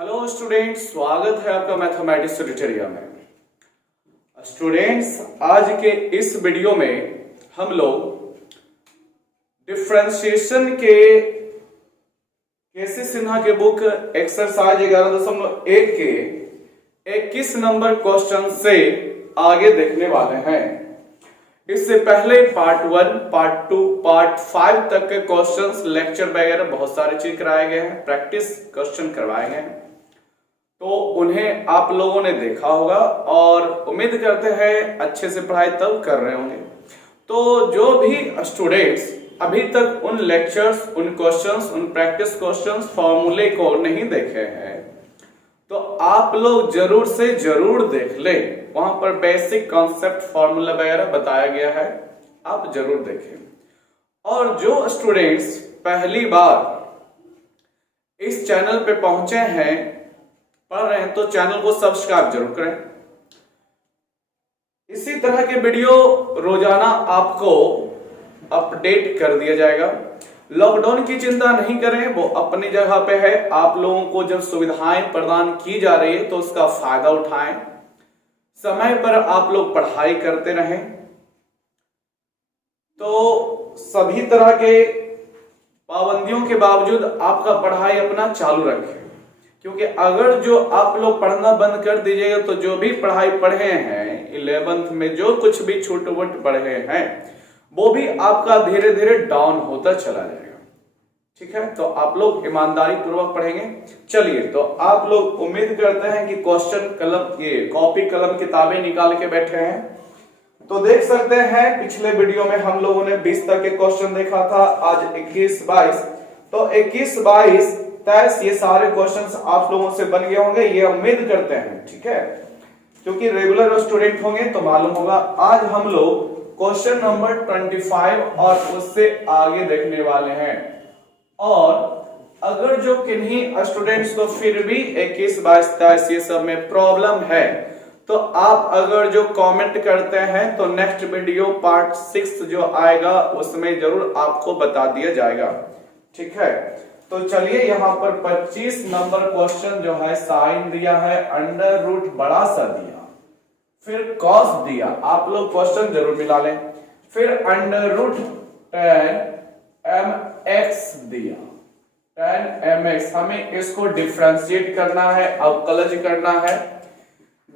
Hello students, स्वागत है आपका मैथमेटिक्स ट्यूटोरियल में। स्टूडेंट्स, आज के इस वीडियो में हम लोग डिफरेंशिएशन के केसी सिन्हा के बुक एक्सरसाइज 11.1 के 21 नंबर क्वेश्चन से आगे देखने वाले हैं। इससे पहले पार्ट 1, पार्ट 2, पार्ट 5 तक के क्वेश्चंस, लेक्चर वगैरह बहुत सारे चीज कराए गए हैं, प्रैक्टिस क्वेश्चन करवाए गए हैं, तो उन्हें आप लोगों ने देखा होगा और उम्मीद करते हैं अच्छे से पढ़ाई तब कर रहे होंगे। तो जो भी स्टूडेंट्स अभी तक उन लेक्चर्स, उन क्वेश्चंस, उन प्रैक्टिस क्वेश्चंस, फॉर्मूले को नहीं देखे हैं तो आप लोग जरूर से जरूर देख लें। वहां पर बेसिक कॉन्सेप्ट, फॉर्मूला वगैरह बताया गया है, आप जरूर देखें। और जो स्टूडेंट्स पहली बार इस चैनल पे पहुंचे हैं, पढ़ रहे हैं, तो चैनल को सब्सक्राइब जरूर करें। इसी तरह के वीडियो रोजाना आपको अपडेट कर दिया जाएगा। लॉकडाउन की चिंता नहीं करें, वो अपनी जगह पे है। आप लोगों को जब सुविधाएं प्रदान की जा रही है तो उसका फायदा उठाएं। समय पर आप लोग पढ़ाई करते रहें। तो सभी तरह के पाबंदियों के बावजूद आपका पढ़ाई अपना चालू रखें, क्योंकि अगर जो आप लोग पढ़ना बंद कर दीजिएगा तो जो भी पढ़ाई पढ़े हैं 11th में, जो कुछ भी छोटे-मोटे पढ़े हैं, वो भी आपका धीरे धीरे डाउन होता चला जाएगा। ठीक है, तो आप लोग ईमानदारी पूर्वक पढ़ेंगे। चलिए, तो आप लोग उम्मीद करते हैं कि क्वेश्चन कलम, ये कॉपी कलम किताबें निकाल के बैठे हैं। तो देख सकते हैं पिछले वीडियो में हम लोगों ने 20 तक के क्वेश्चन देखा था, आज 21, 22। तो 21, 22, 23 ये सारे क्वेश्चंस आप लोगों से बन गए होंगे, ये उम्मीद करते हैं। ठीक है, क्योंकि रेगुलर स्टूडेंट होंगे तो मालूम होगा। आज हम लोग क्वेश्चन नंबर 25 और उससे आगे देखने वाले हैं। और अगर जो किन्हीं स्टूडेंट्स को फिर भी 21, 22, 23 ये सब में प्रॉब्लम है तो आप अगर जो कमेंट करते हैं तो नेक्स्ट वीडियो पार्ट 6 जो आएगा उसमें जरूर आपको बता दिया जाएगा। ठीक है, तो चलिए यहाँ पर 25 नंबर क्वेश्चन जो है, साइन दिया है, अंडर रूट बड़ा सा दिया, फिर कॉस दिया, आप लोग क्वेश्चन जरूर मिला लें, फिर अंडर रूट tan mx दिया, tan mx, हमें इसको डिफरेंशिएट करना है, अवकलज करना है।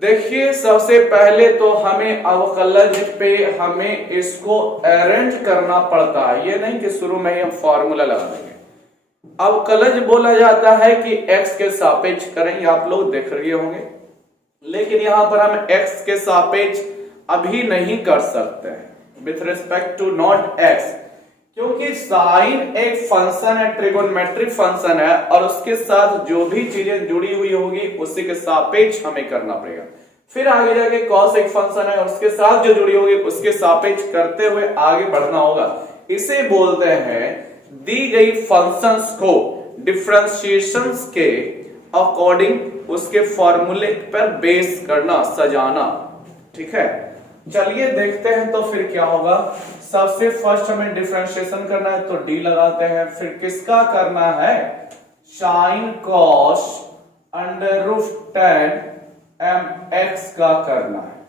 देखिए, सबसे पहले तो हमें अवकलज पे हमें इसको अरेंज करना पड़ता है, ये नहीं कि शुरू में ही हम फॉर्मूला लगा देंगे। अवकलज बोला जाता है कि x के सापेक्ष करें, ये आप लोग देख रहे होंगे, लेकिन यहां पर हम x के सापेक्ष अभी नहीं कर सकते हैं, with respect to not x, क्योंकि साइन एक फंक्शन है, ट्रिगोनोमेट्रिक फंक्शन है, और उसके साथ जो भी चीजें जुड़ी हुई होगी उसी के सापेक्ष हमें करना पड़ेगा। फिर आगे जाके कॉस एक फंक्शन है, उसके साथ जो जुड़ी होगी उसके सापेक्ष करते हुए आगे बढ़ना होगा। इसे बोलते हैं दी गई फंक्शंस को डिफरेंशिएशंस के अकॉर्डिंग उसके फॉर्मूले पर बेस करना, सजाना। ठीक है, चलिए देखते हैं तो फिर क्या होगा। सबसे फर्स्ट हमें डिफरेंशिएशन करना है तो डी लगाते हैं, फिर किसका करना है, sine cos under root tan mx का करना है।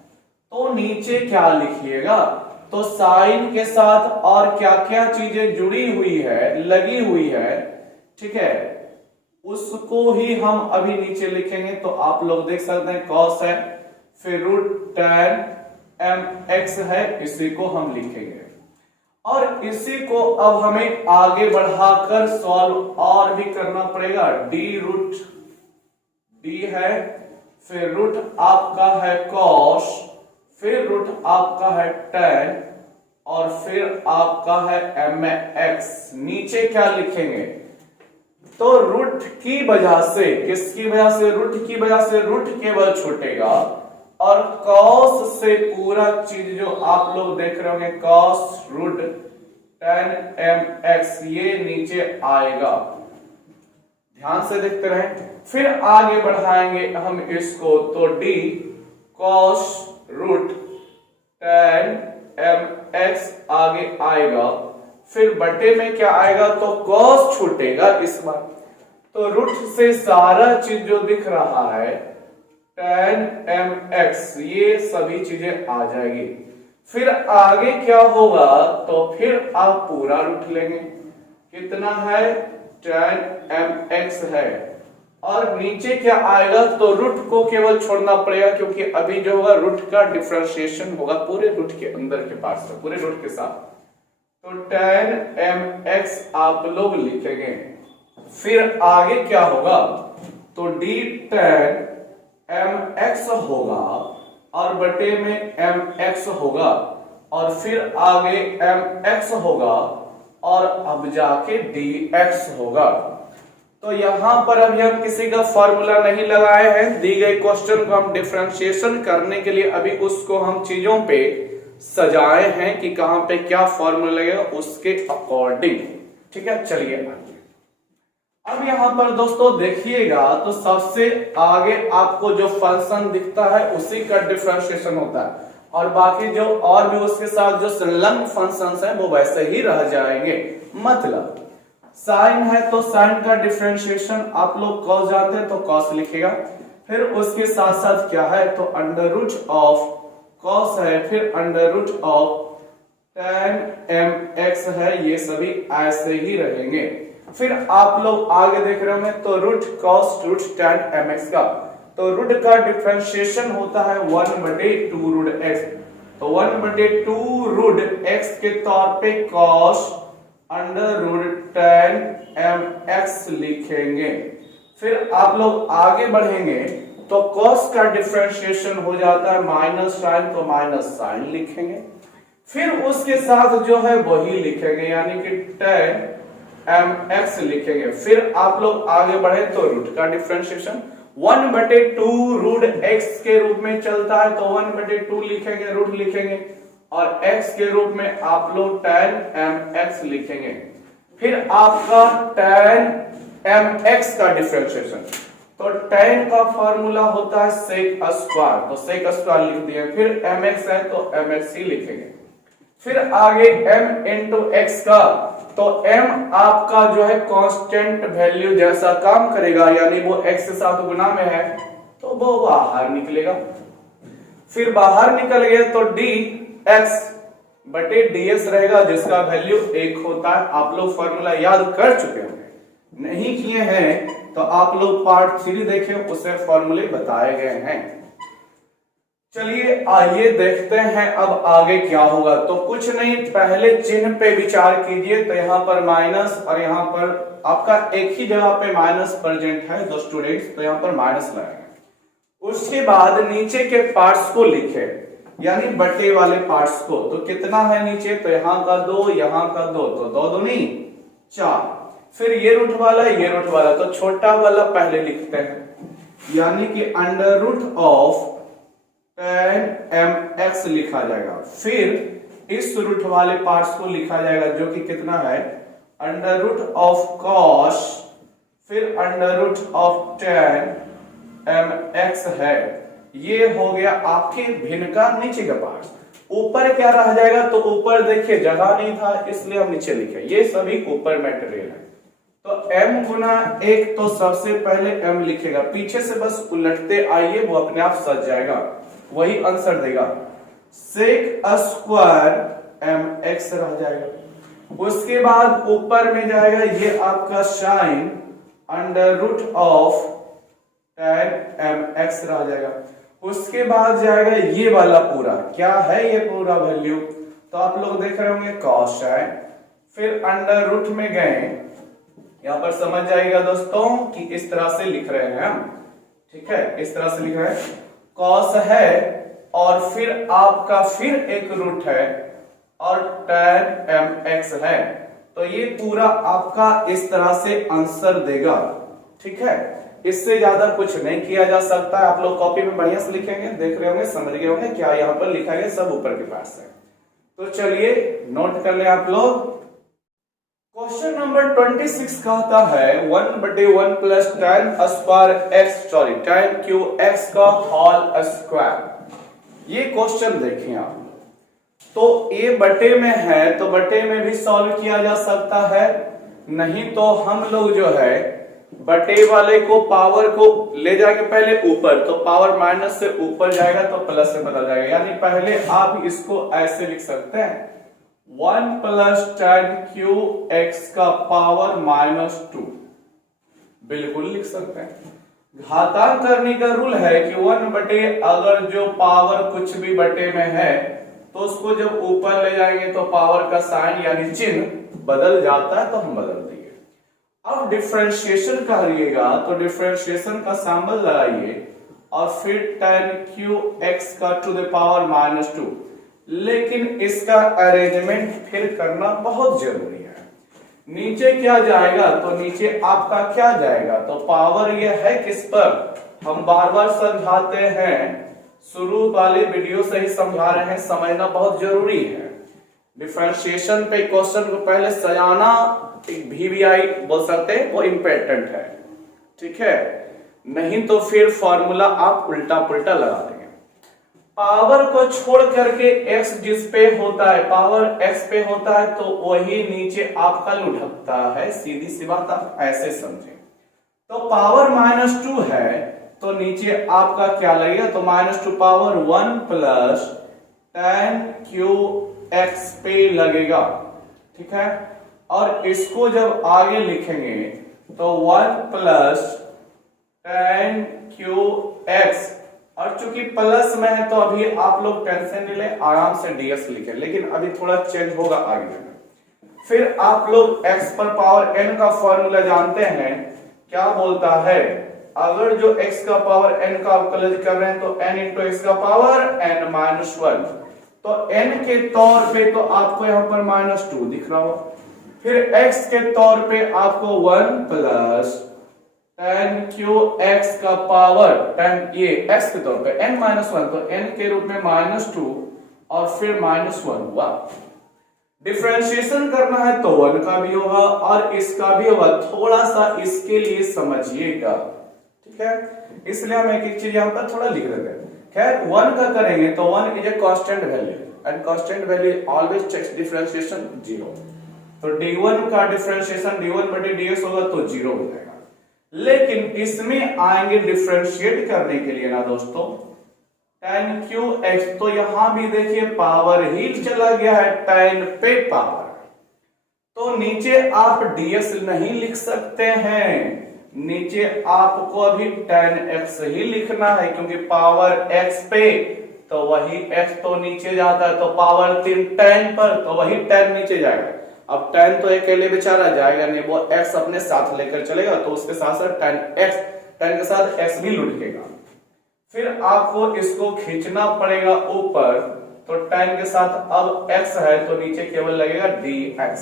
तो नीचे क्या लिखिएगा, तो साइन के साथ और क्या क्या चीजें जुड़ी हुई है, लगी हुई है, ठीक है, उसको ही हम अभी नीचे लिखेंगे। तो आप लोग देख सकते हैं कॉस है, फिर रूट tan mx है, इसी को हम लिखेंगे। और इसी को अब हमें आगे बढ़ाकर सॉल्व और भी करना पड़ेगा। डी रूट डी है, फिर रूट आपका है कॉस, फिर रूट आपका है tan, और फिर आपका है mx। नीचे क्या लिखेंगे, तो रूट की वजह से, किसकी वजह से, रूट की वजह से रूट केवल छूटेगा, और कॉस से पूरा चीज जो आप लोग देख रहे होंगे, कॉस रूट tan mx, ये नीचे आएगा। ध्यान से देखते रहें। फिर आगे बढ़ाएंगे हम इसको, तो D cos root tan mx आगे आएगा, फिर बटे में क्या आएगा, तो कॉस छूटेगा इस बार। तो रूट से सारा चीज जो दिख रहा है tan mx ये सभी चीजें आ जाएगी। फिर आगे क्या होगा, तो फिर आप पूरा रूट लेंगे, कितना है tan mx है, और नीचे क्या आएगा, तो रूट को केवल छोड़ना पड़ेगा क्योंकि अभी जो होगा रूट का डिफरेंशिएशन होगा पूरे रूट के अंदर के पार्ट से, पूरे रूट के साथ। तो tan mx आप लोग लिखेंगे। फिर आगे क्या होगा, तो d tan mx होगा और बटे में mx होगा, और फिर आगे mx होगा और अब जाके dx होगा। तो यहां पर अभी हम किसी का फॉर्मूला नहीं लगाए हैं, दी गई क्वेश्चन को हम डिफरेंशिएशन करने के लिए अभी उसको हम चीजों पे सजाए हैं कि कहां पे क्या फॉर्मूला लगेगा उसके अकॉर्डिंग। ठीक है, चलिए अब यहां पर दोस्तों देखिएगा, तो सबसे आगे आपको जो फंक्शन दिखता है उसी का डिफरेंशिएशन होता है, और बाकी जो और भी उसके साथ जो संलग्न फंक्शंस हैं वो वैसे ही रह जाएंगे। मतलब साइन है तो साइन का डिफरेंशिएशन आप लोग कॉस जानते हैं तो कॉस लिखेगा, फिर उसके साथ साथ क्या है, तो अंडर रूट ऑफ कॉस है, फिर under root of tan mx है, ये सभी ऐसे ही रहेंगे। फिर आप लोग आगे देख रहे होंगे, तो root cos root tan mx का, तो रूट का डिफरेंशिएशन होता है 1/2 रूट x, तो 1/2 रूट x के तौर पे cos under root tan mx लिखेंगे। फिर आप लोग आगे बढ़ेंगे तो cos का डिफरेंशिएशन हो जाता है माइनस साइन, तो माइनस साइन लिखेंगे। फिर उसके साथ जो है वही लिखेंगे, यानी कि tan mx लिखेंगे। फिर आप लोग आगे बढ़े तो रूट का डिफरेंशिएशन 1/2 रूट x के रूप में चलता है, तो 1/2 लिखेंगे, रूट लिखेंगे, और x के रूप में आप लोग tan mx लिखेंगे। फिर आपका tan mx का डिफरेंशिएशन, तो tan का फॉर्मूला होता है sec स्क्वायर, तो sec स्क्वायर लिख दिए। फिर mx है तो mx ही लिखेंगे। फिर आगे m इंटू x का, तो m आपका जो है कांस्टेंट वैल्यू जैसा काम करेगा, यानी वो x के साथ गुना में है तो वो बाहर निकलेगा। फिर बाहर निकल गया तो dx बटे ds रहेगा, जिसका वैल्यू 1 होता है। आप लोग फॉर्मूला याद कर चुके होंगे, नहीं किए हैं तो आप लोग पार्ट 3 देखें, उसे फॉर्मूले बताए गए हैं। चलिए आइए देखते हैं अब आगे क्या होगा। तो कुछ नहीं, पहले चिन्ह पे विचार कीजिए, तो यहां पर माइनस और यहां पर आपका एक ही जगह पे माइनस प्रेजेंट है दो स्टूडेंट्स, तो यहां पर माइनस लगाएंगे। उसके बाद नीचे के पार्ट्स को लिखे, यानी बटे वाले पार्ट्स को, तो कितना है नीचे, तो यहां का 2, यहां का 2, तो 2 दूनी 4। फिर ये रूट वाला, ये रूट वाला, तो छोटा वाला पहले लिखते हैं, यानी कि under root of tan mx लिखा जाएगा। फिर इस रूट वाले पार्ट्स को लिखा जाएगा, जो कि कितना है, अंडर रूट ऑफ cos, फिर under root of tan mx है। ये हो गया आपके भिन्न का नीचे का पार्ट। ऊपर क्या रह जाएगा, तो ऊपर देखिए जगह नहीं था इसलिए हम नीचे लिखे, ये सभी ऊपर मटेरियल है। तो m गुना 1, तो सबसे पहले m लिखेगा, पीछे से बस उलटते आइए, वो अपने आप सज जाएगा, वही आंसर देगा। सेक स्क्वायर mx रह जाएगा। उसके बाद ऊपर में जाएगा ये आपका sine under root of tan mx रह जाएगा। उसके बाद जाएगा ये वाला पूरा, क्या है ये पूरा वैल्यू, तो आप लोग देख रहे होंगे cos है। फिर अंडर रूट में गए, यहां पर समझ जाएगा दोस्तों कि इस तरह से लिख रहे हैं हम, ठीक है, इस तरह से लिख रहे हैं, cos है और फिर आपका फिर एक रूट है और tan mx है, तो ये पूरा आपका इस तरह से आंसर देगा। ठीक है, इससे ज्यादा कुछ नहीं किया जा सकता है। आप लोग कॉपी में बढ़िया से लिखेंगे, देख रहे होंगे, समझ गए होंगे क्या यहाँ पर लिखा गया, सब ऊपर के पास है। तो चलिए नोट कर ले आप लोग। क्वेश्चन नंबर 26 कहता है 1/1 plus tan square x, sorry tan qx का होल स्क्वायर। ये क्वेश्चन देखिए आप, तो a बटे में है तो बटे में भी सॉल्व किया जा सकता है, नहीं तो हम लोग जो है बटे वाले को पावर को ले जाएंगे पहले ऊपर, तो पावर माइनस से ऊपर जाएगा तो प्लस से बदल जाएगा। यानी पहले आप इसको ऐसे लिख सकते हैं 1 प्लस 10 का पावर -2, बिल्कुल लिख सकते हैं। घातांक करने का रूल है कि 1 बटे अगर जो पावर कुछ भी बटे में है तो उसको जब ऊपर ले जाएंगे तो पावर का साइन यानी चिन्ह बदल जाता है, तो हम बदल देंगे। अब डिफरेंशिएशन करिएगा तो डिफरेंशिएशन का सिंबल लगाइए और फिर 10 का टू द पावर -2। लेकिन इसका अरेंजमेंट फिर करना बहुत जरूरी है। नीचे क्या जाएगा, तो नीचे आपका क्या जाएगा, तो पावर ये है किस पर, हम बार बार समझाते हैं, शुरू वाले वीडियो से ही समझा रहे हैं, समझना बहुत जरूरी है। डिफरेंशिएशन पे क्वेश्चन को पहले सजाना, एक VBI बोल सकते हैं, वो इम्पोर्टेंट है, ठीक है, नहीं तो फिर फॉर्मूला आप उल्टा पुल्टा लगा देंगे। पावर को छोड़ करके x जिस पे होता है, पावर x पे होता है, तो वही नीचे आपका लुढ़कता है, सीधी सी बात आप ऐसे समझें। तो पावर -2 है तो नीचे आपका क्या लगेगा, तो -2 पावर 1 प्लस 10 पे लगेगा, ठीक है। और इसको जब आगे लिखेंगे तो 1 प्लस 10 और चूंकि प्लस में है तो अभी आप लोग टेंशन नहीं ले, आराम से ds लिखे, लेकिन अभी थोड़ा चेंज होगा आगे में। फिर आप लोग x पर पावर n का फॉर्मूला जानते हैं, क्या बोलता है, अगर जो x का पावर n का अवकलन कर रहे हैं तो n इंटू x का पावर n-1, तो n के तौर पे तो आपको यहाँ पर -2 दिख रहा हो, फिर x के तौर पे आपको 1 प्लस 10 का पावर 10, ये x के तौर पे n-1, तो n के रूप में -2 और फिर -1 हुआ। डिफरेंशिएशन करना है तो 1 का भी होगा और इसका भी होगा, थोड़ा सा इसके लिए समझिएगा, ठीक है, इसलिए हम एक एक चीज यहाँ पर थोड़ा लिख देते हैं। खैर 1 का करेंगे तो 1 is a constant value and constant value always checks differentiation 0, तो d1 का डिफरेंशिएशन d1 बटे ds होगा तो 0 हो जाएगा। लेकिन इसमें आएंगे डिफरेंशिएट करने के लिए ना दोस्तों 10 तो यहां भी देखिए पावर ही चला गया है 10 पे पावर, तो नीचे आप ds नहीं लिख सकते हैं, नीचे आपको अभी 10x ही लिखना है, क्योंकि पावर x पे तो वही x तो नीचे जाता है, तो पावर 3 10 पर तो वही 10 नीचे जाएगा। अब 10 तो अकेले बेचारा जाएगा नहीं, वो x अपने साथ लेकर चलेगा, तो उसके साथ साथ 10 के साथ x भी लुढ़केगा। फिर आपको इसको खींचना पड़ेगा ऊपर, तो 10 के साथ अब x है तो नीचे केवल लगेगा dx।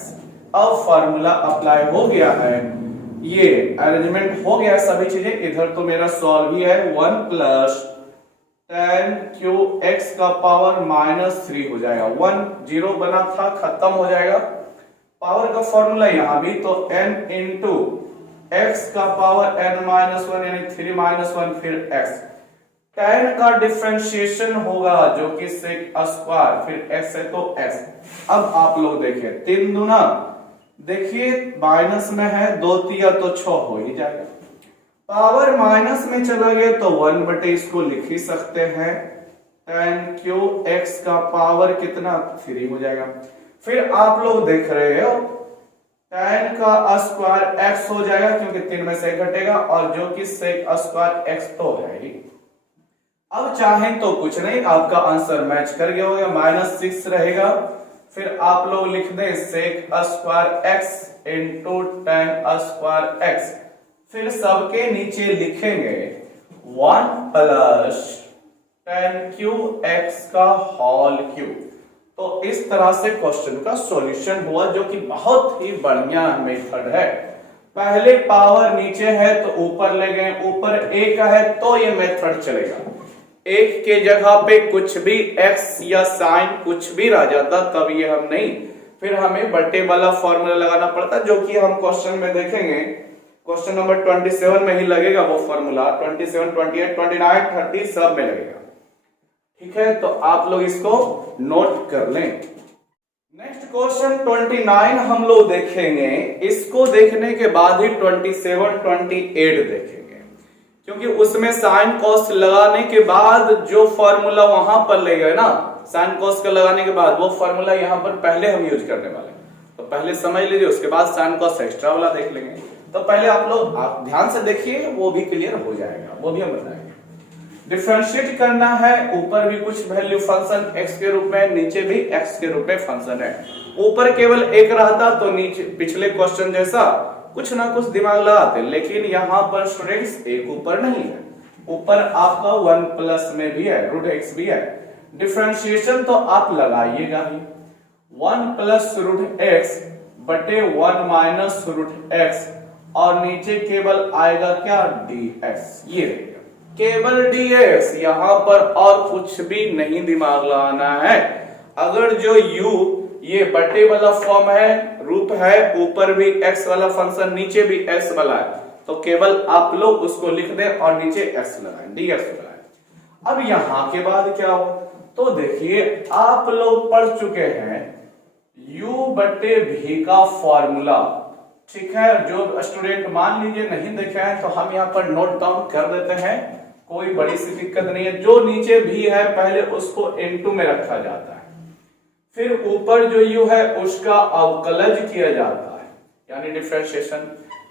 अब फॉर्मूला अप्लाई हो गया है, ये अरेंजमेंट हो गया सभी चीजें। इधर तो मेरा सॉल्व ही है, 1 प्लस 10 का पावर -3 हो जाएगा, 1 0 बना था खत्म हो जाएगा। पावर का फॉर्मूला यहां भी, तो n इंटू x का पावर n-1 यानी 3-1 फिर x। 10 का डिफरेंशिएशन होगा जो कि sec स्क्वायर, फिर x है तो x। अब आप लोग देखिए 3 दूना, देखिए माइनस में है, 2 तिया तो 6 हो ही जाएगा। पावर माइनस में चला गया तो 1 बटे इसको लिख ही सकते हैं, 10 का पावर कितना 3 हो जाएगा। फिर आप लोग देख रहे हो 10 का स्क्वायर x हो जाएगा, क्योंकि 3 में से घटेगा, और जो कि sec स्क्वायर x तो है ही। अब चाहें तो कुछ नहीं, आपका आंसर मैच कर गया होगा, -6 रहेगा। फिर आप लोग लिख दें sec square x into 10 square x, फिर सबके नीचे लिखेंगे 1 प्लस 10 का होल क्यूब। तो इस तरह से क्वेश्चन का सॉल्यूशन हुआ, जो कि बहुत ही बढ़िया मेथड है। पहले पावर नीचे है तो ऊपर ले गए, ऊपर एक है तो ये मेथड चलेगा, एक के जगह पे कुछ भी x या साइन कुछ भी रह जाता तब ये हम नहीं, फिर हमें बटे वाला फॉर्मूला लगाना पड़ता, जो कि हम क्वेश्चन में देखेंगे, क्वेश्चन नंबर 27 में ही लगेगा वो फॉर्मूला, 27, 28, 29, 30 सब में लगेगा, ठीक है। तो आप लोग इसको नोट कर लें। नेक्स्ट क्वेश्चन 29 हम लोग देखेंगे। इसको देखने के बाद ही 27, 28 देखेंगे, क्योंकि उसमें साइन कॉस लगाने के बाद जो फॉर्मूला वहां पर ले गए ना, साइन कॉस का लगाने के बाद वो फॉर्मूला यहाँ पर पहले हम यूज करने वाले हैं। तो पहले समझ लीजिए, उसके बाद साइन कॉस एक्स्ट्रा वाला देख लेंगे। तो पहले आप लोग ध्यान से देखिए, वो भी क्लियर हो जाएगा, वो भी हम बताएंगे। डिफरेंशिएट करना है, ऊपर भी कुछ वैल्यू फंक्शन x के रूप में, नीचे भी x के रूप में फंक्शन है। ऊपर केवल एक रहता तो नीचे पिछले क्वेश्चन जैसा कुछ ना कुछ दिमाग लगाते, लेकिन यहाँ पर स्टूडेंट्स एक ऊपर नहीं है, ऊपर आपका 1 प्लस में भी है, रूट x भी है। डिफरेंशिएशन तो आप लगाइएगा ही, 1 प्लस रूट x बटे 1 माइनस रूट x, और नीचे केवल आएगा क्या, dx। ये रहेगा केवल dx, यहां पर और कुछ भी नहीं दिमाग लगाना है। अगर जो u ये बटे वाला फॉर्म है, रूप है, ऊपर भी x वाला फंक्शन, नीचे भी x वाला है, तो केवल आप लोग उसको लिख दें और नीचे x लगाएं, dx लगाएं। अब यहां के बाद क्या हो, तो देखिए आप लोग पढ़ चुके हैं u बटे v का फॉर्मूला, ठीक है। जो स्टूडेंट मान लीजिए नहीं देखे हैं तो हम यहाँ पर नोट डाउन कर देते हैं, कोई बड़ी सी दिक्कत नहीं है। जो नीचे भी है पहले उसको इनटू में रखा जाता है, फिर ऊपर जो u है उसका अवकलज किया जाता है, यानी डिफरेंशिएशन।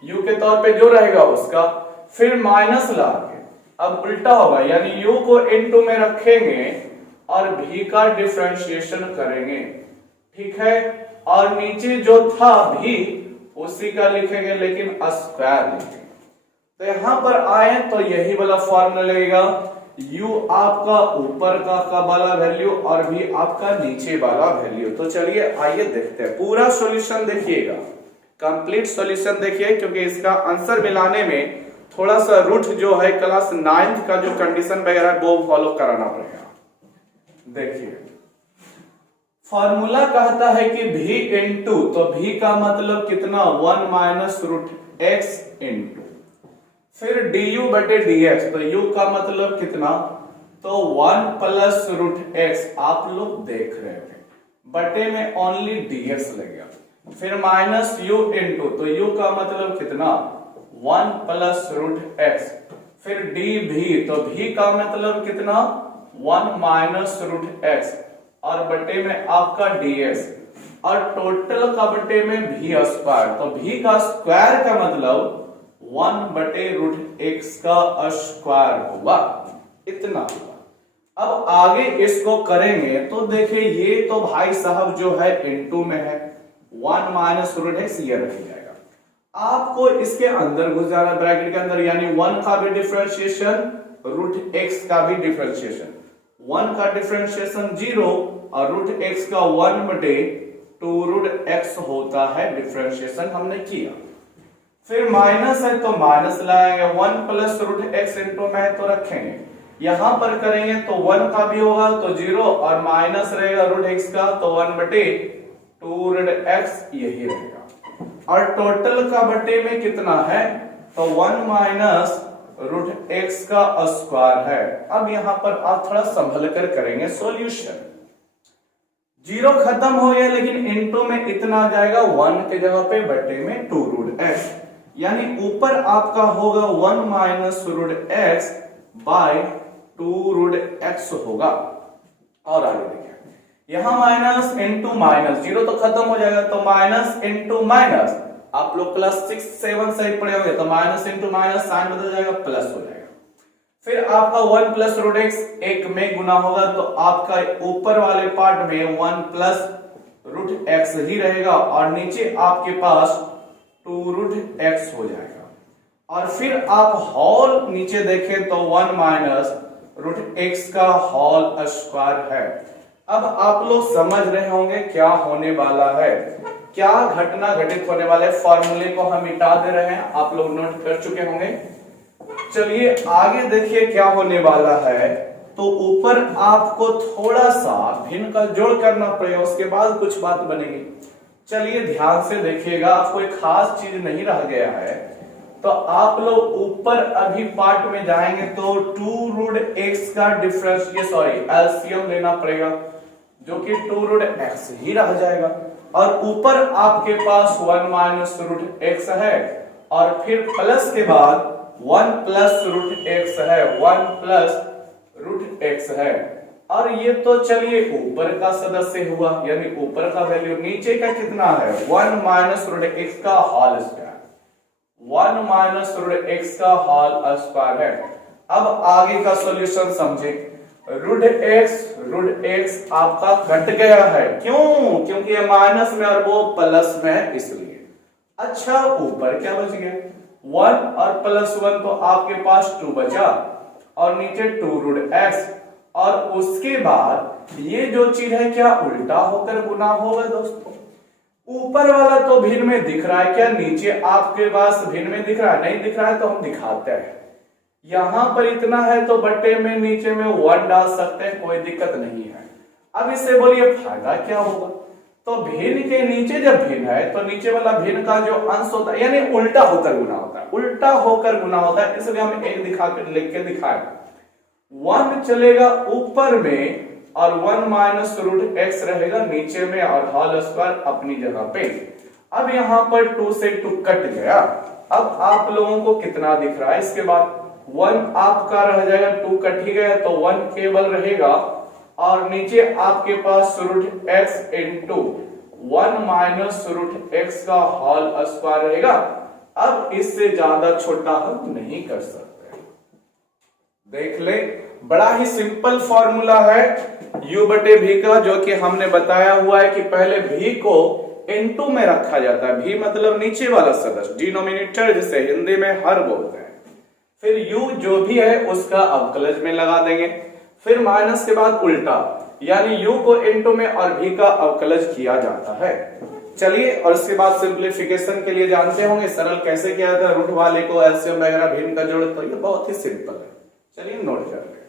u के तौर पे जो रहेगा उसका, फिर माइनस ला के अब उल्टा होगा, यानी u को इनटू में रखेंगे और v का डिफरेंशिएशन करेंगे, ठीक है। और नीचे जो था भी उसी का लिखेंगे, लेकिन स्क्वायर लिखेंगे। तो यहां पर आए तो यही वाला फॉर्मूला लगेगा, u आपका ऊपर का वाला वैल्यू और v आपका नीचे वाला वैल्यू। तो चलिए आइए देखते हैं, पूरा सॉल्यूशन देखिएगा, कंप्लीट सॉल्यूशन देखिए, क्योंकि इसका आंसर मिलाने में थोड़ा सा रूट जो है क्लास 9th का जो कंडीशन वगैरह है वो फॉलो कराना पड़ेगा। देखिए फॉर्मूला कहता है कि v इंटू, तो v का मतलब कितना, 1 माइनस रूट x इंटू, फिर du बटे dx, तो u का मतलब कितना, तो 1 प्लस रूट x, आप लोग देख रहे थे, बटे में ओनली dx लगेगा, फिर माइनस u इंटू, तो u का मतलब कितना, 1 प्लस रूट x, फिर dv, तो v का मतलब कितना, 1 माइनस रूट x, और बटे में आपका dx, और टोटल का बटे में v स्क्वायर, तो v का स्क्वायर का मतलब 1 बटे रूट x का स्क्वायर होगा, इतना होगा। अब आगे इसको करेंगे तो देखिए ये तो भाई साहब जो है इनटू में है, 1 माइनस रूट x ये रह जाएगा। आपको इसके अंदर घुस जाना, ब्रैकेट के अंदर, यानी 1 का भी डिफरेंशिएशन, रूट x का भी डिफरेंशिएशन। 1 का डिफरेंशिएशन 0 और रूट x का 1 बटे 2 रूट x होता है, डिफरेंशिएशन हमने किया। फिर माइनस है तो माइनस लाएंगे, 1 प्लस रूट x इंटू में है तो रखेंगे, यहां पर करेंगे तो 1 का भी होगा तो 0, और माइनस रहेगा रूट x का तो 1 बटे 2 रूट x यही रहेगा, और टोटल का बटे में कितना है, तो 1 माइनस रूट x का स्क्वायर है। अब यहां पर आप थोड़ा संभल कर करेंगे सॉल्यूशन, 0 खत्म हो गया, लेकिन इनटू में इतना आ जाएगा, 1 के जगह पे बटे में 2 रूट x, यानी ऊपर आपका होगा 1 minus root x by 2 root x होगा। और आगे देखिए यहां माइनस इंटू माइनस, 0 तो खत्म हो जाएगा, तो माइनस इंटू माइनस, आप लोग क्लास 6, 7 से पढ़े होंगे, तो माइनस इंटू माइनस साइन बदल जाएगा, प्लस हो जाएगा। फिर आपका 1 प्लस रूट x एक में गुना होगा, तो आपका ऊपर वाले पार्ट में 1 प्लस रूट x ही रहेगा, और नीचे आपके पास 2 रूट x हो जाएगा। और फिर आप होल नीचे देखें तो 1 माइनस रूट x का होल स्क्वायर है। अब आप लोग समझ रहे होंगे क्या होने वाला है, क्या घटना घटित होने वाला है। फॉर्मूले को हम मिटा दे रहे हैं, आप लोग नोट कर चुके होंगे। चलिए आगे देखिए क्या होने वाला है। तो ऊपर आपको थोड़ा सा भिन्न का जोड़ करना पड़ेगा, उसके बाद कुछ बात बनेगी। चलिए ध्यान से देखिएगा, कोई खास चीज नहीं रह गया है। तो आप लोग ऊपर अभी पार्ट में जाएंगे तो 2 रूट x का डिफरेंस, ये सॉरी एलसीएम लेना पड़ेगा। जो कि 2√x ही रह जाएगा, और ऊपर आपके पास 1 माइनस रूट एक्स है, और फिर प्लस के बाद 1 प्लस रूट एक्स है, 1 प्लस रूट एक्स है। और ये तो चलिए ऊपर का सदस्य हुआ, यानी ऊपर का वैल्यू। नीचे का कितना है? 1 माइनस रूट एक्स का whole square, 1 minus root x का होल स्क्वायर है। अब आगे का सॉल्यूशन समझे। रूट एक्स आपका कट गया है, क्यों? क्योंकि ये माइनस में और वो प्लस में है, इसलिए। अच्छा, ऊपर क्या बच गया? 1 और प्लस 1 तो आपके पास 2 बचा, और नीचे 2√x, और उसके बाद ये जो चीज है क्या उल्टा होकर गुना होगा दोस्तों? ऊपर वाला तो भिन्न में दिख रहा है क्या? नीचे आपके पास भिन्न में दिख रहा है? नहीं दिख रहा है तो हम दिखाते हैं। यहां पर इतना है तो बट्टे में नीचे में 1 डाल सकते हैं, कोई दिक्कत नहीं है। अब इससे बोलिए फायदा क्या होगा? तो भिन्न के नीचे जब भिन्न है तो नीचे वाला भिन्न का जो अंश होता है, यानी उल्टा होकर गुना होता है, उल्टा होकर गुना होता है, इसलिए हम एक दिखाकर लिख के दिखाए। 1 चलेगा ऊपर में, और 1 माइनस रूट एक्स रहेगा नीचे में, और होल स्क्वायर अपनी जगह पे। अब यहां पर 2 से 2 कट गया। अब आप लोगों को कितना दिख रहा है? इसके बाद 1 आपका रह जाएगा, 2 कट ही गया तो 1 केवल रहेगा, और नीचे आपके पास root x into 1 minus root x का होल स्क्वायर रहेगा। अब इससे ज्यादा छोटा हम नहीं कर सकते। देख ले, बड़ा ही सिंपल फॉर्मूला है u बटे v का, जो कि हमने बताया हुआ है कि पहले v को इनटू में रखा जाता है। v मतलब नीचे वाला सदस्य, डिनोमिनेटर, जिसे हिंदी में हर बोलते हैं। फिर u जो भी है उसका अवकलज में लगा देंगे, फिर माइनस के बाद उल्टा, यानी u को इनटू में और v का अवकलज किया जाता है। चलिए, और इसके बाद सिंप्लीफिकेशन के लिए जानते होंगे सरल कैसे किया जाता है, रूट वाले को एलसीएम वगैरह भिन्न का जोड़, तो ये बहुत ही सिंपल है। चलिए नोट कर ले।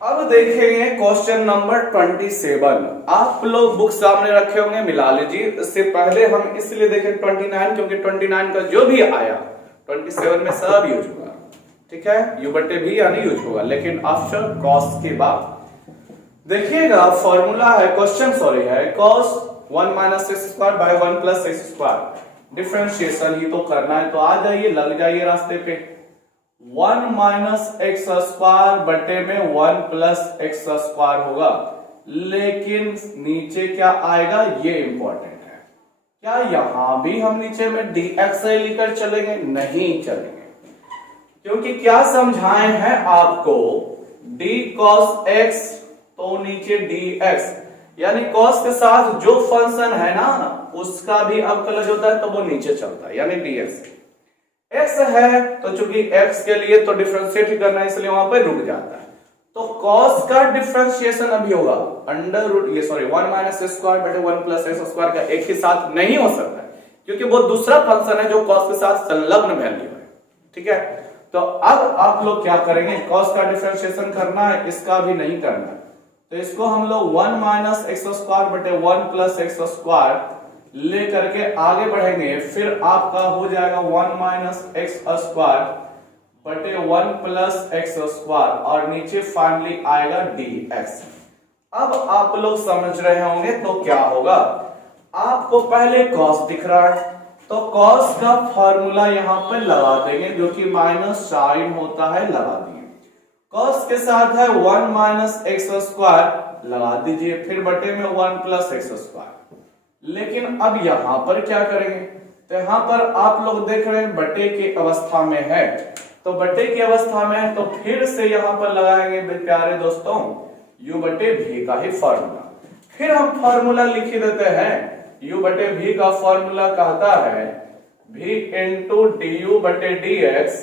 अब देखेंगे क्वेश्चन नंबर 27। आप लोग बुक सामने रखे होंगे, मिला लीजिए। इससे पहले हम इसलिए देखें 29, क्योंकि 29 का जो भी आया 27 में सब यूज होगा, ठीक है? u बटे v यानी यूज होगा, लेकिन आफ्टर कॉस के बाद। देखिएगा फॉर्मूला है, क्वेश्चन सॉरी है, cos 1 minus x square by 1 plus x square. Differentiation ही तो करना है, तो आ जाइए, लग जाइए रास्ते पे। 1 माइनस एक्स स्क्वायर बटे में 1 प्लस एक्स स्क्वायर होगा, लेकिन नीचे क्या आएगा ये इंपॉर्टेंट है। क्या यहां भी हम नीचे में dx लेकर चलेंगे? नहीं चलेंगे, क्योंकि क्या समझाए हैं आपको, d cos x तो नीचे dx, यानी cos के साथ जो फंक्शन है ना उसका भी अवकलज होता है, तो वो नीचे चलता है, यानी dx। x है तो चूंकि x के लिए तो डिफरेंशिएट ही करना है, इसलिए वहां पे रुक जाता है। तो cos का डिफरेंशिएशन अभी होगा under root 1 minus x square बटे 1 प्लस एक्स स्क्वायर का एक ही साथ नहीं हो सकता है, क्योंकि वो दूसरा फंक्शन है जो cos के साथ संलग्न वैल्यू है, ठीक है? तो अब आप लोग क्या करेंगे, cos का डिफरेंशिएशन करना है, इसका भी नहीं करना है, तो इसको हम लोग 1 माइनस एक्स स्क्वायर बटे 1 प्लस एक्स स्क्वायर लेकर के आगे बढ़ेंगे। फिर आपका हो जाएगा 1 माइनस एक्स स्क्वायर बटे 1 प्लस एक्स स्क्वायर, और नीचे फाइनली आएगा dx। अब आप लोग समझ रहे होंगे तो क्या होगा, आपको पहले cos दिख रहा है, तो cos का फॉर्मूला यहां पर लगा देंगे, जो कि माइनस साइन होता है, लगा दिए। cos के साथ है 1 माइनस एक्स स्क्वायर, लगा दीजिए, फिर बटे में 1 प्लस एक्स स्क्वायर। लेकिन अब यहां पर क्या करेंगे, तो यहां पर आप लोग देख रहे हैं बटे की अवस्था में है, तो बटे की अवस्था में है तो फिर से यहां पर लगाएंगे प्यारे दोस्तों u बटे v का ही फॉर्मूला। फिर हम फॉर्मूला लिख देते हैं, u बटे v का फॉर्मूला कहता है v इंटू डी यू बटे D X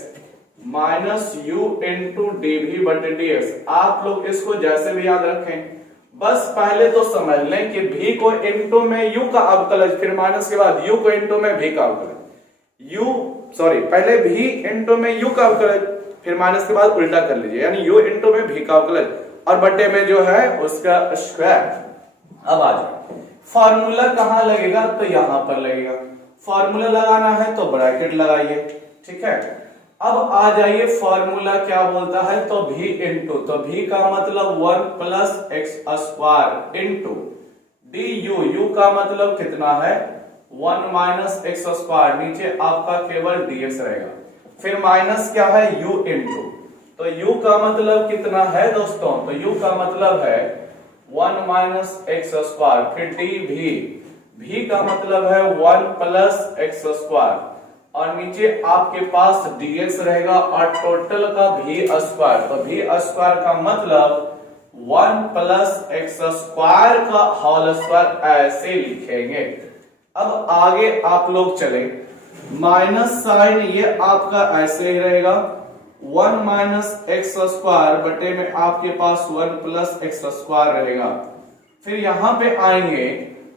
minus u into D V बटे डी एक्स। आप लोग इसको जैसे भी याद रखें, बस पहले तो समझ लें कि v को इनटू में u का अवकलज, फिर माइनस के बाद u को इनटू में v का अवकलज, पहले v इनटू में u का अवकलज, फिर माइनस के बाद उल्टा कर लीजिए, यानी u इनटू में v का अवकलज, और बटे में जो है उसका स्क्वायर। अब आ जाए, फॉर्मूला कहां लगेगा, तो यहां पर लगेगा। फॉर्मूला लगाना है तो ब्रैकेट लगाइए, ठीक है? अब आ जाइए फॉर्मूला क्या बोलता है, तो v इंटू, तो v का मतलब 1 plus x square into D you का मतलब कितना है 1 माइनस एक्स स्क्वायर, नीचे आपका केवल dx रहेगा, फिर माइनस क्या है u इंटू, तो u का मतलब कितना है दोस्तों, तो u का मतलब है 1 माइनस एक्स स्क्वायर, फिर v का मतलब है 1 प्लस एक्स स्क्वायर और नीचे आपके पास dx रहेगा और टोटल का v स्क्वायर, तो v स्क्वायर का मतलब 1 प्लस एक्स स्क्वायर का होल स्क्वायर ऐसे लिखेंगे। अब आगे आप लोग चले, माइनस साइन ये आपका ऐसे ही रहेगा 1 माइनस एक्स स्क्वायर बटे में आपके पास 1 प्लस एक्स स्क्वायर रहेगा, फिर यहां पे आएंगे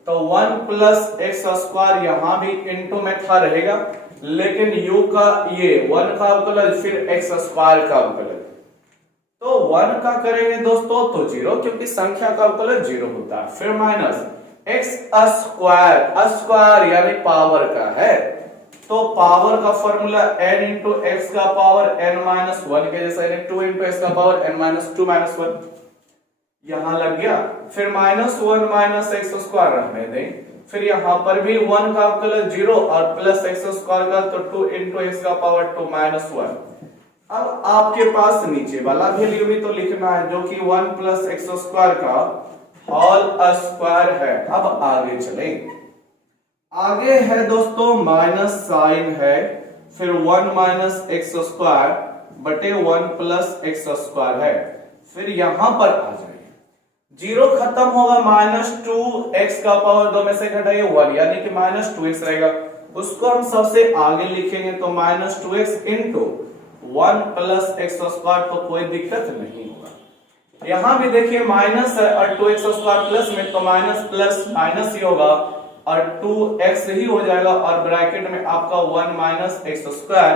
तो 1 प्लस एक्स स्क्वायर यहां भी इनटू में था रहेगा, लेकिन u का ये 1 का अवकलन फिर एक्स स्क्वायर का अवकलन, तो 1 का करेंगे दोस्तों तो 0 क्योंकि संख्या का अवकलन 0 होता है, फिर माइनस एक्स स्क्वायर, स्क्वायर यानी पावर का है, तो पावर का फॉर्मूला n इंटू एक्स का पावर n माइनस 1 के जैसा, यानी 2 इंटू एक्स का पावर n माइनस 2 माइनस 1 यहां लग गया, फिर माइनस 1 माइनस एक्स स्क्वायर रहने दें, फिर यहां पर भी 1 का अवकलन 0 और प्लस एक्स स्क्वायर का तो 2 इंटू एक्स का पावर 2 माइनस 1। अब आपके पास नीचे वाला वैल्यू भी तो लिखना है जो कि 1 प्लस एक्स स्क्वायर का होल स्क्वायर है। अब आगे चले, आगे है दोस्तों माइनस साइन है, फिर 1 माइनस एक्स स्क्वायर बटे 1 प्लस एक्स स्क्वायर है, फिर यहां पर आ जाए, जीरो खत्म होगा, माइनस 2 एक्स का पावर 2 में से घटाइए 1 यानी कि माइनस 2 एक्स रहेगा, उसको हम सबसे आगे लिखेंगे तो minus 2 x into 1 plus x square, तो कोई दिक्कत नहीं होगा। यहां भी देखिए माइनस है और 2 एक्स स्क्वायर प्लस में, तो माइनस प्लस माइनस ही होगा और 2 एक्स ही हो जाएगा और ब्रैकेट में आपका 1 माइनस एक्स स्क्वायर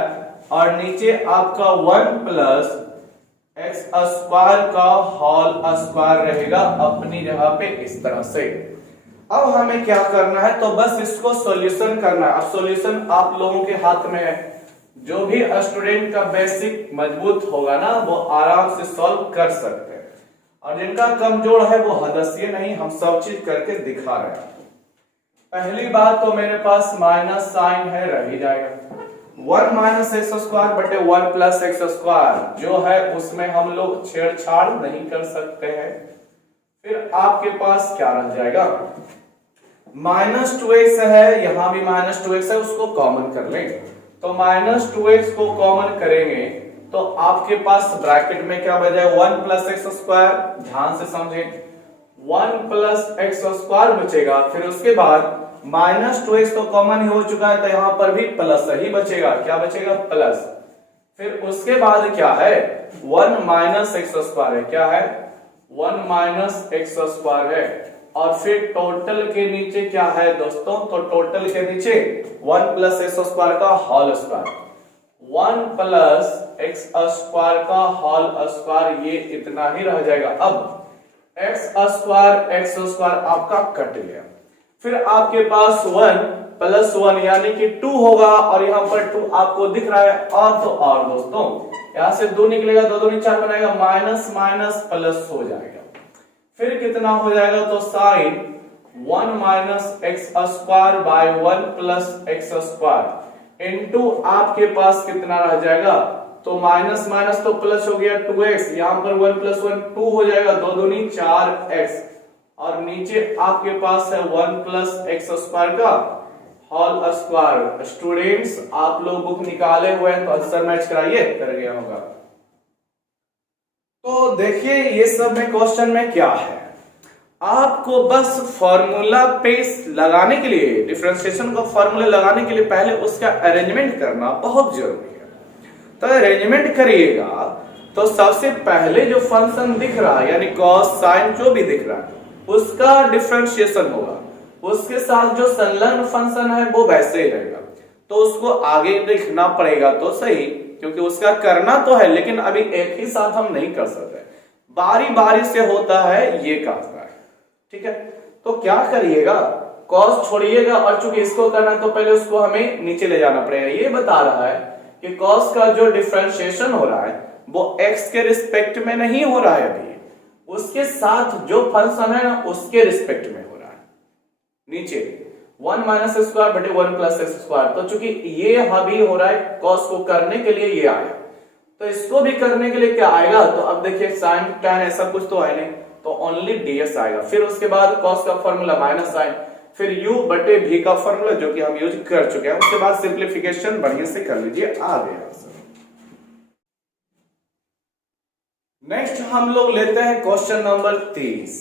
और नीचे आपका 1 प्लस एक्स स्क्वायर का होल स्क्वायर रहेगा अपनी जगह पे इस तरह से। अब हमें क्या करना है, तो बस इसको सॉल्यूशन करना है। अब सॉल्यूशन आप लोगों के हाथ में है, जो भी स्टूडेंट का बेसिक मजबूत होगा ना वो आराम से सॉल्व कर सकते हैं, और जिनका कमजोर है वो हदसिए नहीं, हम सब चीज करके दिखा रहे हैं। पहली बात तो मेरे पास माइनस साइन है, रह ही जाएगा, 1 माइनस एक्स स्क्वायर बटे 1 प्लस एक्स स्क्वायर जो है उसमें हम लोग छेड़छाड़ नहीं कर सकते हैं। फिर आपके पास क्या रह जाएगा, माइनस 2x है, यहां भी माइनस 2x है, उसको कॉमन कर लेंगे, तो माइनस 2x को कॉमन करेंगे तो आपके पास ब्रैकेट में क्या बचा है 1 प्लस एक्स स्क्वायर, ध्यान से समझें 1 प्लस एक्स स्क्वायर बचेगा, फिर उसके बाद माइनस 2x तो कॉमन ही हो चुका है तो यहां पर भी प्लस ही बचेगा, क्या बचेगा प्लस, फिर उसके बाद क्या है 1 माइनस एक्स स्क्वायर है, क्या है 1 माइनस एक्स स्क्वायर है, और फिर टोटल के नीचे क्या है दोस्तों, तो टोटल के नीचे 1 प्लस एक्स स्क्वायर का whole square, 1 plus x square का होल स्क्वायर, ये इतना ही रह जाएगा। अब एक्स स्क्वायर आपका कट गया, फिर आपके पास 1 प्लस 1 यानी कि 2 होगा, और यहां पर 2 आपको दिख रहा है, और तो और दोस्तों यहां से 2 निकलेगा, 2 दूनी 4 बनाएगा, माइनस माइनस प्लस हो जाएगा, फिर कितना हो जाएगा, तो sine 1 minus x square by 1 plus x square into आपके पास कितना रह जाएगा, तो माइनस माइनस तो प्लस हो गया 2x, यहां पर 1 प्लस 1 2 हो जाएगा, 2 दूनी 4x, और नीचे आपके पास है 1 प्लस एक्स स्क्वायर का होल स्क्वायर। स्टूडेंट्स आप लोग बुक निकाले हुए हैं तो आंसर मैच कराइए, कर गया होगा। तो देखिए ये सब में क्वेश्चन में क्या है, आपको बस फॉर्मूला पे लगाने के लिए, डिफरेंशिएशन का फॉर्मूला लगाने के लिए पहले उसका अरेंजमेंट करना बहुत जरूरी है। तो अरेंजमेंट करिएगा तो सबसे पहले जो फंक्शन दिख रहा है यानी कॉस साइन जो भी दिख रहा है उसका डिफरेंशिएशन होगा, उसके साथ जो संलग्न फंक्शन है वो वैसे ही रहेगा, तो उसको आगे लिखना पड़ेगा तो सही, क्योंकि उसका करना तो है लेकिन अभी एक ही साथ हम नहीं कर सकते, बारी बारी से होता है ये कहता है, ठीक है। तो क्या करिएगा, कॉस छोड़िएगा, और चूंकि इसको करना है तो पहले उसको हमें नीचे ले जाना पड़ेगा। ये बता रहा है कि cos का जो डिफरेंशिएशन हो रहा है वो x के रिस्पेक्ट में नहीं हो रहा है, अभी उसके साथ जो फंक्शन है ना उसके रिस्पेक्ट में हो रहा है। नीचे 1 माइनस स्क्वायर बटे 1 प्लस एक्स स्क्वायर, तो चूंकि ये हावी हो रहा है cos को करने के लिए ये आया, तो इसको भी करने के लिए क्या आएगा, तो अब देखिए sin tan ऐसा कुछ तो है नहीं, तो ओनली ds आएगा। फिर उसके बाद cos का फॉर्मूला माइनस साइन, फिर u बटे v का फॉर्मूला जो कि हम यूज कर चुके हैं, उसके बाद सिंप्लीफिकेशन बढ़िया से कर लीजिए, आ गया आंसर। नेक्स्ट हम लोग लेते हैं क्वेश्चन नंबर 30।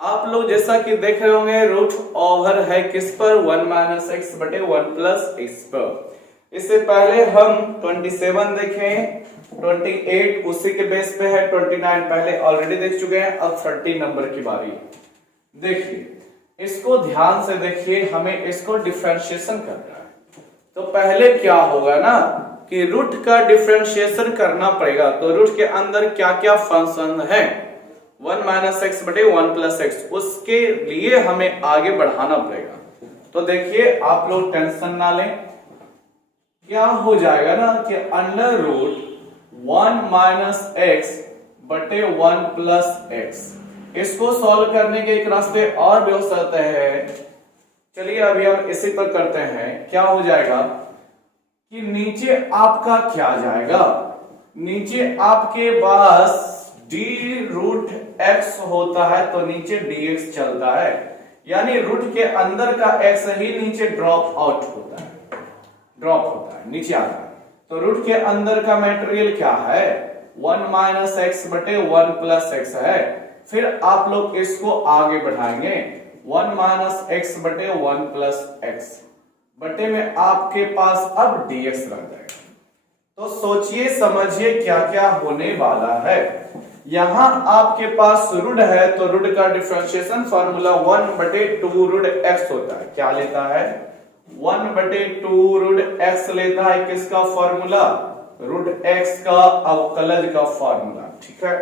आप लोग जैसा कि देख रहे होंगे रूट ओवर है किस पर, 1 माइनस एक्स बटे 1 प्लस एक्स पर। इससे पहले हम 27 देखें, 28 उसी के बेस पे है, 29 पहले ऑलरेडी देख चुके हैं, अब 30 नंबर की बारी। देखिए इसको ध्यान से देखिए, हमें इसको डिफरेंशिएशन करना है। तो पहले क्या होगा ना कि रूट का डिफरेंशिएशन करना पड़ेगा, तो रूट के अंदर क्या क्या फंक्शन है, 1 माइनस एक्स बटे 1 प्लस एक्स, उसके लिए हमें आगे बढ़ाना पड़ेगा। तो देखिए आप लोग टेंशन ना लें, क्या हो जाएगा ना कि अंडर रूट 1 माइनस एक्स बटे 1 प्लस एक्स, इसको सॉल्व करने के एक रास्ते और भी हो सकते हैं। चलिए अभी हम इसी पर करते हैं। क्या हो जाएगा कि नीचे आपका क्या जाएगा, नीचे आपके पास d रूट x होता है, तो नीचे dx चलता है, यानी रूट के अंदर का x ही नीचे ड्रॉप आउट होता है, ड्रॉप होता है, नीचे आता है। तो रूट के अंदर का मटेरियल क्या है, 1 माइनस एक्स बटे 1 प्लस एक्स है। फिर आप लोग इसको आगे बढ़ाएंगे, 1 माइनस एक्स बटे 1 प्लस एक्स बटे में आपके पास अब dx लग जाएगा। तो सोचिए समझिए क्या क्या होने वाला है। यहां आपके पास रूट है, तो रूट का डिफरेंशिएशन फार्मूला 1 बटे 2 रूट x होता है। क्या लेता है, 1 बटे 2 रूट x लेता है, किसका फॉर्मूला, रूट x का अवकलज का फॉर्मूला, ठीक है।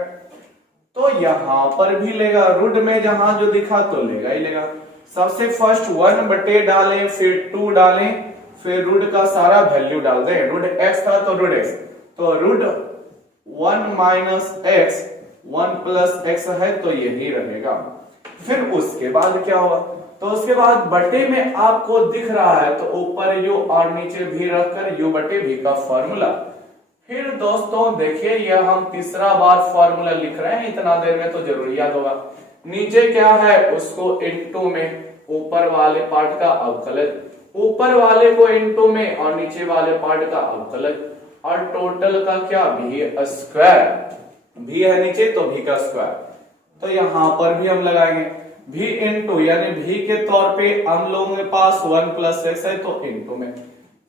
तो यहां पर भी लेगा, रूट में जहां जो दिखा तो लेगा ही लेगा। सबसे फर्स्ट 1 बटे डालें, फिर 2 डालें, फिर रूट का सारा वैल्यू डाल दें। रूट x था तो रूट x, तो root 1 minus X 1 plus X है, तो यही रहेगा। फिर उसके बाद क्या हुआ, तो उसके बाद बटे में आपको दिख रहा है, तो ऊपर u और नीचे v रखकर u बटे v का फॉर्मूला। फिर दोस्तों देखिए यह हम तीसरा बार फॉर्मूला लिख रहे हैं, इतना देर में तो जरूर याद होगा। नीचे क्या है, उसको इनटू में ऊपर वाले पार्ट का अवकलज, ऊपर वाले को इनटू में और नीचे वाले पार्ट का अवकलज, और टोटल का क्या, v स्क्वायर, v है नीचे तो v का स्क्वायर। तो यहां पर भी हम लगाएंगे v इनटू, यानी v के तौर पे हम लोगों के पास 1 प्लस एक्स है, तो इनटू में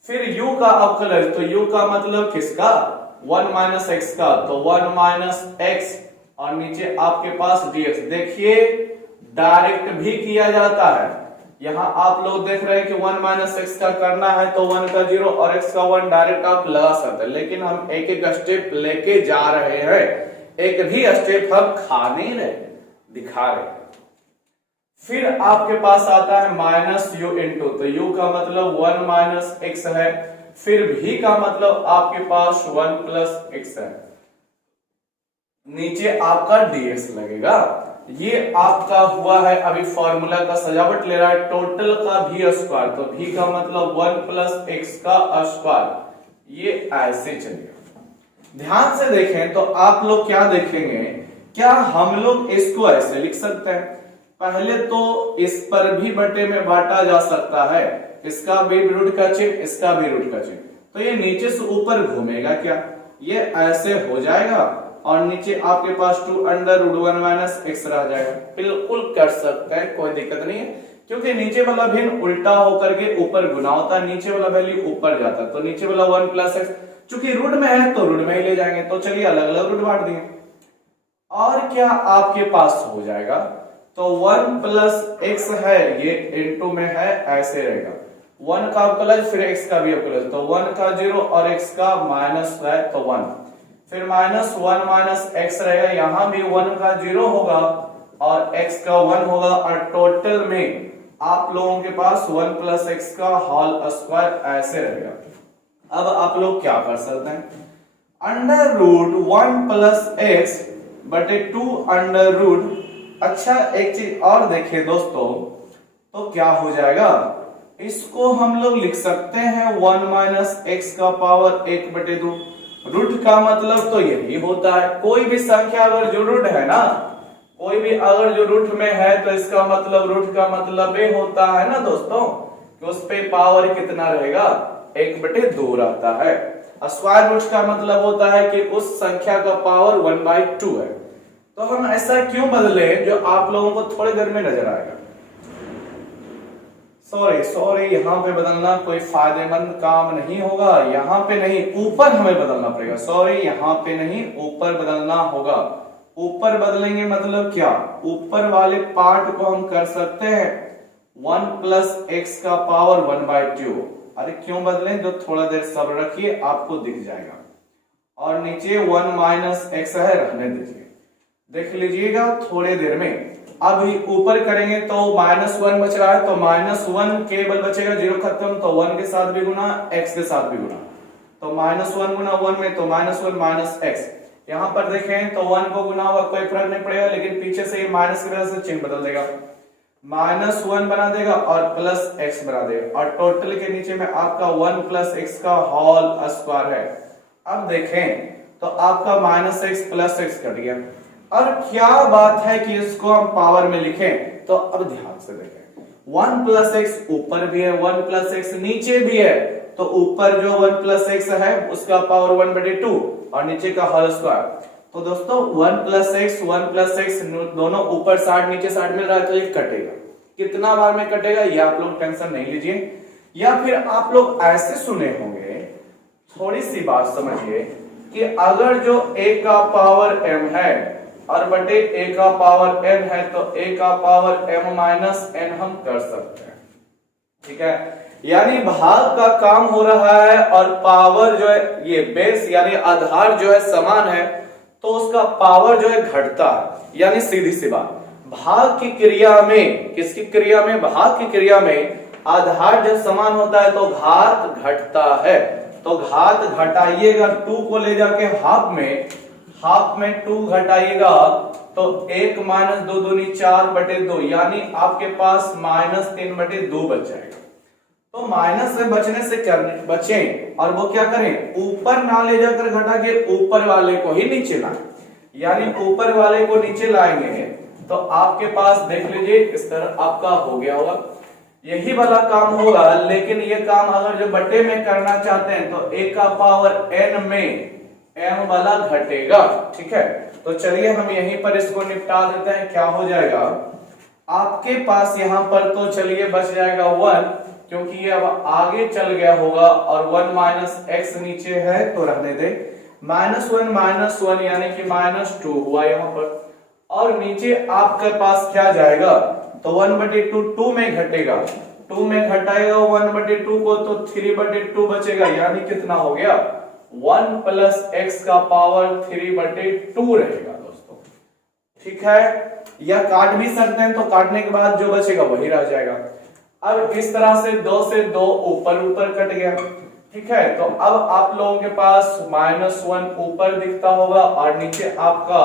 फिर u का अवकलज, तो u का मतलब किसका, 1 माइनस एक्स का, तो 1 माइनस एक्स और नीचे आपके पास dx। देखिए डायरेक्ट भी किया जाता है, यहां आप लोग देख रहे हैं कि 1 माइनस एक्स का करना है तो 1 का 0 और x का 1 डायरेक्ट आप लगा सकते हैं, लेकिन हम एक एक स्टेप लेके जा रहे हैं, एक भी स्टेप हम खा नहीं रहे, दिखा रहे हैं। फिर आपके पास आता है माइनस u इनटू, तो u का मतलब 1 माइनस एक्स है, फिर v का मतलब आपके पास 1 प्लस एक्स है, नीचे आपका dx लगेगा। ये आपका हुआ है, अभी फॉर्मूला का सजावट ले रहा है, टोटल का v स्क्वायर, तो v का मतलब 1 प्लस एक्स का स्क्वायर, ये ऐसे चलेगा। ध्यान से देखें तो आप लोग क्या देखेंगे, क्या हम लोग इसको ऐसे लिख सकते हैं, पहले तो इस पर भी बटे में बांटा जा सकता है, इसका भी रूट का चिन्ह, इसका भी रूट का चिन्ह, तो ये नीचे से ऊपर घूमेगा, क्या ये ऐसे हो जाएगा, और नीचे आपके पास 2 अंडर रूट 1 माइनस एक्स रह जाएगा। बिल्कुल कर सकते हैं, कोई दिक्कत नहीं है, क्योंकि नीचे वाला भिन्न उल्टा होकर के ऊपर गुना होता है, नीचे वाला वैल्यू ऊपर जाता है, तो नीचे वाला 1 प्लस एक्स चूंकि रूट में है तो रूट में ही ले जाएंगे, तो चलिए अलग अलग रूट बांट दिए। और क्या आपके पास हो जाएगा, तो 1 प्लस एक्स है, ये इनटू में है, ऐसे रहेगा, 1 का अवकलज फिर x का भी अवकलज, तो 1 का 0 और x का माइनस है तो 1, फिर माइनस 1 माइनस एक्स रहेगा, यहां भी 1 का 0 होगा और x का 1 होगा, और टोटल में आप लोगों के पास 1 प्लस एक्स का होल स्क्वायर ऐसे रहेगा। अब आप लोग क्या कर सकते हैं, अंडर रूट 1 प्लस एक्स बटे 2 अंडर रूट। अच्छा एक चीज और देखिए दोस्तों, तो क्या हो जाएगा, इसको हम लोग लिख सकते हैं 1 माइनस एक्स का पावर 1 बटे 2। रूट का मतलब तो यही होता है, कोई भी संख्या अगर जो रूट है ना, कोई भी अगर जो रूट में है तो इसका मतलब रूट का मतलब ये होता है ना दोस्तों कि उस पे पावर कितना रहेगा, 1 बटे 2 रहता है। स्क्वायर रूट का मतलब होता है कि उस संख्या का पावर 1/2 है। तो हम ऐसा क्यों बदले जो आप लोगों को थोड़ी देर में नजर आएगा। सॉरी यहाँ पे बदलना कोई फायदेमंद काम नहीं होगा, यहाँ पे नहीं, ऊपर हमें बदलना पड़ेगा। सॉरी यहाँ पे नहीं, ऊपर बदलना होगा। ऊपर बदलेंगे मतलब क्या, ऊपर वाले पार्ट को हम कर सकते हैं 1 प्लस एक्स का पावर 1/2। अरे क्यों बदलें, जो थोड़ा देर सब्र रखिए आपको दिख जाएगा। और नीचे 1 माइनस एक्स है, रहने दीजिए, देख लीजिएगा थोड़े देर में। अब ऊपर करेंगे तो -1 बच रहा है, तो -1 केवल बचेगा, 0 खत्म, तो 1 के साथ भी गुना, x के साथ भी गुना, तो -1 गुना 1 में तो -1 माइनस एक्स। यहां पर देखें तो 1 को गुना हुआ कोई फर्क नहीं पड़ेगा, लेकिन पीछे से ये माइनस की वजह से चिन्ह बदल देगा, -1 बना देगा और प्लस एक्स बना देगा, और टोटल के नीचे में आपका 1 प्लस एक्स का होल स्क्वायर है। अब देखें तो आपका -x प्लस एक्स कट गया। और क्या बात है कि इसको हम पावर में लिखें, तो अब ध्यान से देखें, 1 प्लस एक्स ऊपर भी है, 1 प्लस एक्स नीचे भी है, तो ऊपर जो 1 प्लस एक्स है उसका पावर 1/2 और नीचे का होल स्क्वायर। तो दोस्तों 1 प्लस एक्स दोनों ऊपर साइड नीचे साइड मिल रहा है, तो ये कटेगा। कितना बार में कटेगा ये आप लोग टेंशन नहीं लीजिए। या फिर आप लोग ऐसे सुने होंगे, थोड़ी सी बात समझिए कि अगर जो a का पावर m है और बटे a का पावर n है, तो a का पावर m माइनस n हम कर सकते हैं, ठीक है। यानी भाग का काम हो रहा है और पावर जो है, ये बेस यानी आधार जो है समान है, तो उसका पावर जो है घटता है। यानी सीधी सी बात, भाग की क्रिया में, किसकी क्रिया में, भाग की क्रिया में आधार जब समान होता है तो घात घटता है। तो घात घटाइएगा, 2 को ले जाके हाफ में 2 घटाइएगा तो 1 माइनस 2 दूनी 4/2, यानी आपके पास -3/2 बच जाएगा। तो माइनस से बचने से बचें, और वो क्या करें, ऊपर ना ले जाकर घटा के ऊपर वाले को ही नीचे लाएं। यानी ऊपर वाले को नीचे लाएंगे तो आपके पास देख लीजिए इस तरह आपका हो गया होगा, यही वाला काम होगा। लेकिन ये काम अगर जो बटे में करना चाहते हैं तो a का पावर n में m वाला घटेगा, ठीक है। तो चलिए हम यहीं पर इसको निपटा देते हैं। क्या हो जाएगा आपके पास यहाँ पर, तो चलिए बच जाएगा 1, क्योंकि ये अब आगे चल गया होगा, और 1 माइनस एक्स नीचे है तो रहने दे, -1 यानी कि -2 हुआ यहाँ पर। और नीचे आपके पास क्या जाएगा, तो 1/2 2 में घटेगा, 2 में घटाएगा 1/2 को तो 3/2 बचेगा, यानी कितना हो गया, 1 प्लस एक्स का पावर 3/2 रहेगा दोस्तों, ठीक है। या काट भी सकते हैं, तो काटने के बाद जो बचेगा वही रह जाएगा। अब इस तरह से 2 से 2 ऊपर कट गया, ठीक है। तो अब आप लोगों के पास -1 ऊपर दिखता होगा और नीचे आपका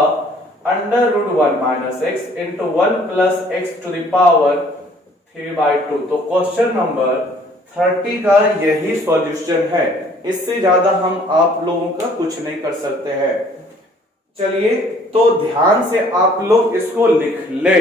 √1 minus x into 1 plus x to the power 3/2। तो क्वेश्चन नंबर 30 का यही सॉल्यूशन है, इससे ज्यादा हम आप लोगों का कुछ नहीं कर सकते हैं। चलिए तो ध्यान से आप लोग इसको लिख ले।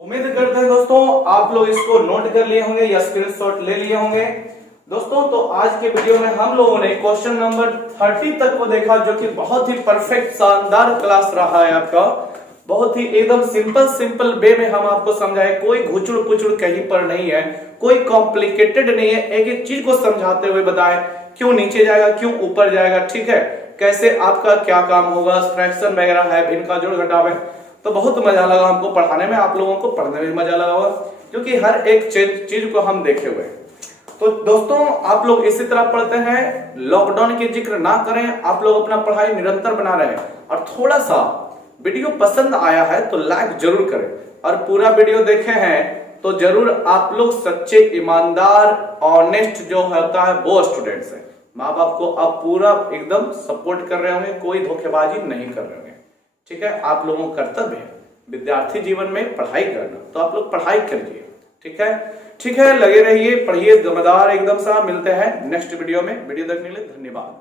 उम्मीद करते हैं दोस्तों आप लोग इसको नोट कर लिए होंगे या स्क्रीनशॉट ले लिए होंगे। दोस्तों तो आज के वीडियो में हम लोगों ने क्वेश्चन नंबर 30 तक को देखा, जो कि बहुत ही परफेक्ट शानदार क्लास रहा है आपका। बहुत ही एकदम सिंपल वे में हम आपको समझाए, कोई घुचुड़ पुचुड़ कहीं पर नहीं है, कोई कॉम्प्लिकेटेड नहीं है, एक एक चीज को समझाते हुए बताएं, क्यों नीचे जाएगा, क्यों ऊपर जाएगा, ठीक है, कैसे आपका क्या काम होगा, फ्रैक्शन वगैरह है, भिन्न का जोड़ घटाव है। तो बहुत मजा लगा हमको पढ़ाने में, आप लोगों को पढ़ने में मजा लगा होगा, क्योंकि हर एक चीज को हम देखे हुए हैं। तो दोस्तों आप लोग इसी तरह पढ़ते हैं, लॉकडाउन के जिक्र ना करें, आप लोग अपना पढ़ाई निरंतर बना रहे हैं। और थोड़ा सा वीडियो पसंद आया है तो लाइक जरूर करें, और पूरा वीडियो देखे हैं तो जरूर आप लोग सच्चे, ईमानदार, ऑनेस्ट जो होता है वो स्टूडेंट्स हैं। माँ बाप को आप पूरा एकदम सपोर्ट कर रहे होंगे, कोई धोखेबाजी नहीं कर रहे होंगे। ठीक है, आप लोगों का कर्तव्य है विद्यार्थी जीवन में पढ़ाई करना, तो आप लोग पढ़ाई करिए। ठीक है, लगे रहिए, पढ़िए दमदार एकदम सा। मिलते हैं नेक्स्ट वीडियो में। वीडियो देखने के लिए धन्यवाद।